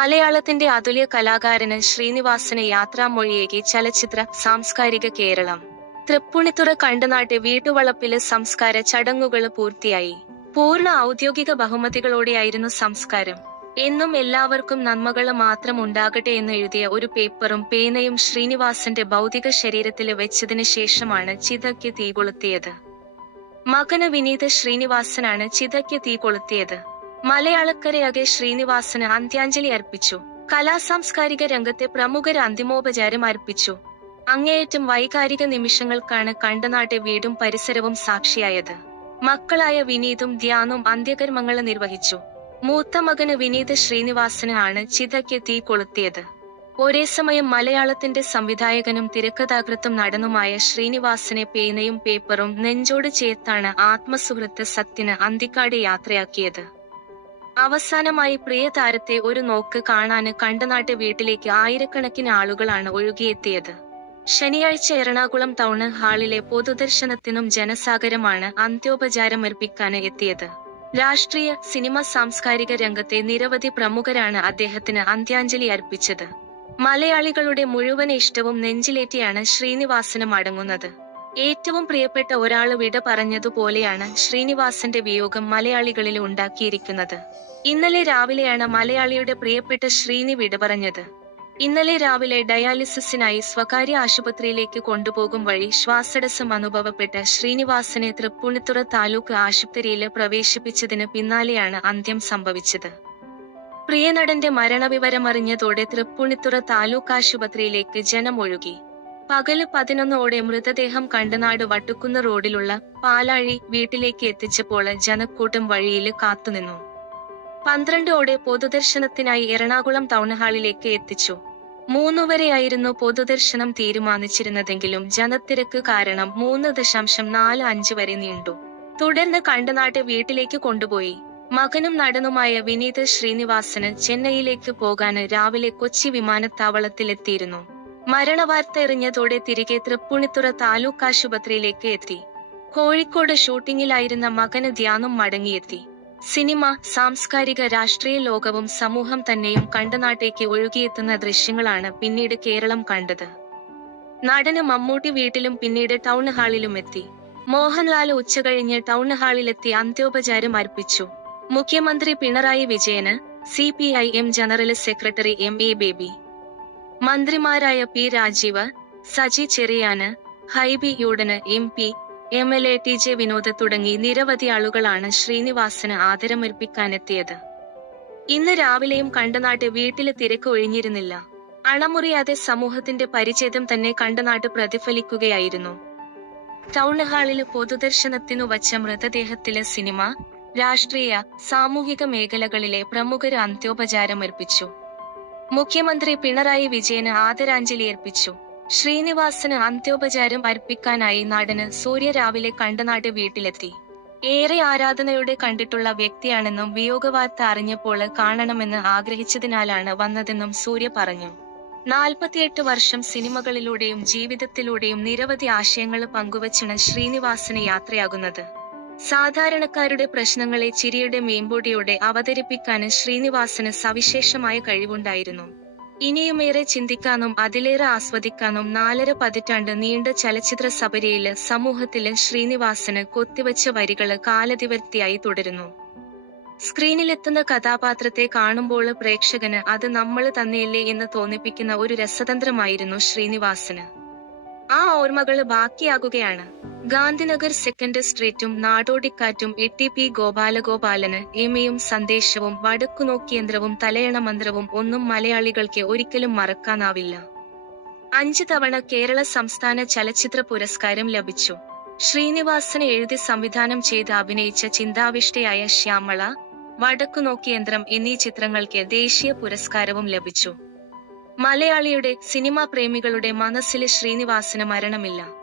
മലയാളത്തിന്റെ അതുല്യ കലാകാരന് ശ്രീനിവാസന് യാത്രാമൊഴിയേകി ചലച്ചിത്ര സാംസ്കാരിക കേരളം. തൃപ്പുണിത്തുറ കണ്ടനാട്ടെ വീട്ടുവളപ്പിലെ സംസ്കാര ചടങ്ങുകൾ പൂർത്തിയായി. പൂർണ ഔദ്യോഗിക ബഹുമതികളോടെയായിരുന്നു സംസ്കാരം. എന്നും എല്ലാവർക്കും നന്മകൾ മാത്രം ഉണ്ടാകട്ടെ എന്ന് എഴുതിയ ഒരു പേപ്പറും പേനയും ശ്രീനിവാസന്റെ ഭൗതിക ശരീരത്തിൽ വെച്ചതിന് ശേഷമാണ് ചിതയ്ക്ക് തീ കൊളുത്തിയത് മകന് വിനീത് ശ്രീനിവാസനാണ് ചിതയ്ക്ക് തീ കൊളുത്തിയത് മലയാളക്കരയാകെ ശ്രീനിവാസന് അന്ത്യാഞ്ജലി അർപ്പിച്ചു. കലാസാംസ്കാരിക രംഗത്തെ പ്രമുഖർ അന്തിമോപചാരം അർപ്പിച്ചു. അങ്ങേയറ്റം വൈകാരിക നിമിഷങ്ങൾക്കാണ് കണ്ടനാട്ടെ വീടും പരിസരവും സാക്ഷിയായത്. മക്കളായ വിനീതും ധ്യാനും അന്ത്യകർമ്മങ്ങൾ നിർവഹിച്ചു. മൂത്ത മകന് വിനീത് ശ്രീനിവാസന് ആണ് ചിതയ്ക്ക് തീ കൊളുത്തിയത്. ഒരേ സമയം മലയാളത്തിന്റെ സംവിധായകനും തിരക്കഥാകൃത്തും നടനുമായ ശ്രീനിവാസനെ പേനയും പേപ്പറും നെഞ്ചോട് ചേർത്താണ് ആത്മസുഹൃത്ത് സത്യന് അന്തിക്കാട് യാത്രയാക്കിയത്. അവസാനമായി പ്രിയ താരത്തെ ഒരു നോക്ക് കാണാന് കണ്ടനാട്ടെ വീട്ടിലേക്ക് ആയിരക്കണക്കിന് ആളുകളാണ് ഒഴുകിയെത്തിയത്. ശനിയാഴ്ച എറണാകുളം ടൗൺ ഹാളിലെ പൊതുദർശനത്തിനും ജനസാഗരമാണ് അന്ത്യോപചാരമർപ്പിക്കാന് എത്തിയത്. രാഷ്ട്രീയ സിനിമ സാംസ്കാരിക രംഗത്തെ നിരവധി പ്രമുഖരാണ് അദ്ദേഹത്തിന് അന്ത്യാഞ്ജലി അർപ്പിച്ചത്. മലയാളികളുടെ മുഴുവൻ ഇഷ്ടവും നെഞ്ചിലേറ്റിയാണ് ശ്രീനിവാസനം മടങ്ങുന്നത് ഏറ്റവും പ്രിയപ്പെട്ട ഒരാൾ വിട പറഞ്ഞതുപോലെയാണ് ശ്രീനിവാസന്റെ വിയോഗം മലയാളികളിൽ ഉണ്ടാക്കിയിരിക്കുന്നത്. ഇന്നലെ രാവിലെയാണ് മലയാളിയുടെ പ്രിയപ്പെട്ട ശ്രീനി വിട പറഞ്ഞത്. ഇന്നലെ രാവിലെ ഡയാലിസിസിനായി സ്വകാര്യ ആശുപത്രിയിലേക്ക് കൊണ്ടുപോകും വഴി ശ്വാസടസം അനുഭവപ്പെട്ട ശ്രീനിവാസനെ തൃപ്പൂണിത്തുറ താലൂക്ക് ആശുപത്രിയിൽ പ്രവേശിപ്പിച്ചതിന് പിന്നാലെയാണ് അന്ത്യം സംഭവിച്ചത്. പ്രിയനടന്റെ മരണവിവരമറിഞ്ഞതോടെ തൃപ്പൂണിത്തുറ താലൂക്ക് ആശുപത്രിയിലേക്ക് ജനം ഒഴുകി പകൽ പതിനൊന്നോടെ മൃതദേഹം കണ്ടനാട് വട്ടുക്കുന്ന റോഡിലുള്ള പാലാഴി വീട്ടിലേക്ക് എത്തിച്ചപ്പോൾ ജനക്കൂട്ടം വഴിയിൽ കാത്തുനിന്നു പന്ത്രണ്ടോടെ പൊതുദർശനത്തിനായി എറണാകുളം ടൗൺ ഹാളിലേക്ക് എത്തിച്ചു. മൂന്നുവരെയായിരുന്നു പൊതുദർശനം തീരുമാനിച്ചിരുന്നതെങ്കിലും ജനത്തിരക്ക് കാരണം മൂന്ന് ദശാംശം നാല് അഞ്ച് വരെ നീണ്ടു. തുടർന്ന് കണ്ടനാട്ട് വീട്ടിലേക്ക് കൊണ്ടുപോയി. മകനും നടനുമായ വിനീത് ശ്രീനിവാസന് ചെന്നൈയിലേക്ക് പോകാൻ രാവിലെ കൊച്ചി വിമാനത്താവളത്തിലെത്തിയിരുന്നു. മരണവാർത്ത എറിഞ്ഞതോടെ തിരികെ തൃപ്പൂണിത്തുറ താലൂക്ക് ആശുപത്രിയിലേക്ക് എത്തി. കോഴിക്കോട് ഷൂട്ടിങ്ങിലായിരുന്ന മകന് ധ്യാനം മടങ്ങിയെത്തി. സിനിമ സാംസ്കാരിക രാഷ്ട്രീയ ലോകവും സമൂഹം തന്നെയും കണ്ടനാട്ടേക്ക് ഒഴുകിയെത്തുന്ന ദൃശ്യങ്ങളാണ് പിന്നീട് കേരളം കണ്ടത്. നടന് മമ്മൂട്ടി വീട്ടിലും പിന്നീട് ടൗൺ ഹാളിലും എത്തി. മോഹൻലാൽ ഉച്ചകഴിഞ്ഞ് ടൗൺ ഹാളിലെത്തി അന്ത്യോപചാരം അർപ്പിച്ചു. മുഖ്യമന്ത്രി Pinarayi Vijayan C P I M general secretary M A Baby. മന്ത്രിമാരായ P Rajeev Saji Cheriyan Hibi Eden M P M L A T J Vinod തുടങ്ങി നിരവധി ആളുകളാണ് ശ്രീനിവാസന് ആദരമർപ്പിക്കാനെത്തിയത്. ഇന്ന് രാവിലെയും കണ്ടനാട്ട് വീട്ടിൽ തിരക്ക് ഒഴിഞ്ഞിരുന്നില്ല. അണമുറിയാതെ സമൂഹത്തിന്റെ പരിചയം തന്നെ കണ്ടനാട്ട് പ്രതിഫലിക്കുകയായിരുന്നു. ടൗൺ ഹാളിൽ പൊതുദർശനത്തിനു വച്ച മൃതദേഹത്തിലെ സിനിമ രാഷ്ട്രീയ സാമൂഹിക മേഖലകളിലെ പ്രമുഖർ അന്ത്യോപചാരമർപ്പിച്ചു. മുഖ്യമന്ത്രി പിണറായി വിജയന് ആദരാഞ്ജലി അർപ്പിച്ചു. ശ്രീനിവാസന് അന്ത്യോപചാരം അർപ്പിക്കാനായി നാടന് സൂര്യ രാവിലെ കണ്ടനാട് വീട്ടിലെത്തി. ഏറെ ആരാധനയോടെ കണ്ടിട്ടുള്ള വ്യക്തിയാണെന്നും വിയോഗവാർത്ത അറിഞ്ഞപ്പോൾ കാണണമെന്ന് ആഗ്രഹിച്ചതിനാലാണ് വന്നതെന്നും സൂര്യ പറഞ്ഞു. നാൽപ്പത്തിയെട്ട് വർഷം സിനിമകളിലൂടെയും ജീവിതത്തിലൂടെയും നിരവധി ആശയങ്ങൾ പങ്കുവച്ചാണ് ശ്രീനിവാസന് യാത്രയാകുന്നത്. സാധാരണക്കാരുടെ പ്രശ്നങ്ങളെ ചിരിയുടെ മേമ്പോടിയോടെ അവതരിപ്പിക്കാൻ ശ്രീനിവാസന് സവിശേഷമായ കഴിവുണ്ടായിരുന്നു. ഇനിയുമേറെ ചിന്തിക്കാനും അതിലേറെ ആസ്വദിക്കാനും നാലര പതിറ്റാണ്ട് നീണ്ട ചലച്ചിത്ര സബരിയിൽ സമൂഹത്തിൽ ശ്രീനിവാസന് കൊത്തിവച്ച വരികൾ കാലതിവർത്തിയായി തുടരുന്നു. സ്ക്രീനിലെത്തുന്ന കഥാപാത്രത്തെ കാണുമ്പോൾ പ്രേക്ഷകന് അത് നമ്മൾ തന്നെയല്ലേ എന്ന് തോന്നിപ്പിക്കുന്ന ഒരു രസതന്ത്രമായിരുന്നു ശ്രീനിവാസന്. ആ ഓർമ്മകൾ ബാക്കിയാകുകയാണ്. ഗാന്ധിനഗർ സെക്കൻഡ് സ്ട്രീറ്റും നാടോടിക്കാറ്റും എ ടി പി ഗോപാലഗോപാലന് എമയും സന്ദേശവും വടക്കുനോക്കിയന്ത്രവും തലയണ മന്ത്രവും ഒന്നും മലയാളികൾക്ക് ഒരിക്കലും മറക്കാനാവില്ല. അഞ്ച് തവണ കേരള സംസ്ഥാന ചലച്ചിത്ര പുരസ്കാരം ലഭിച്ചു. ശ്രീനിവാസന് എഴുതി സംവിധാനം ചെയ്ത് അഭിനയിച്ച ചിന്താവിഷ്ടയായ ശ്യാമള വടക്കുനോക്കിയന്ത്രം എന്നീ ചിത്രങ്ങൾക്ക് ദേശീയ പുരസ്കാരവും ലഭിച്ചു. മലയാളിയുടെ സിനിമാ പ്രേമികളുടെ മനസ്സിലെ ശ്രീനിവാസന് മരണമില്ല.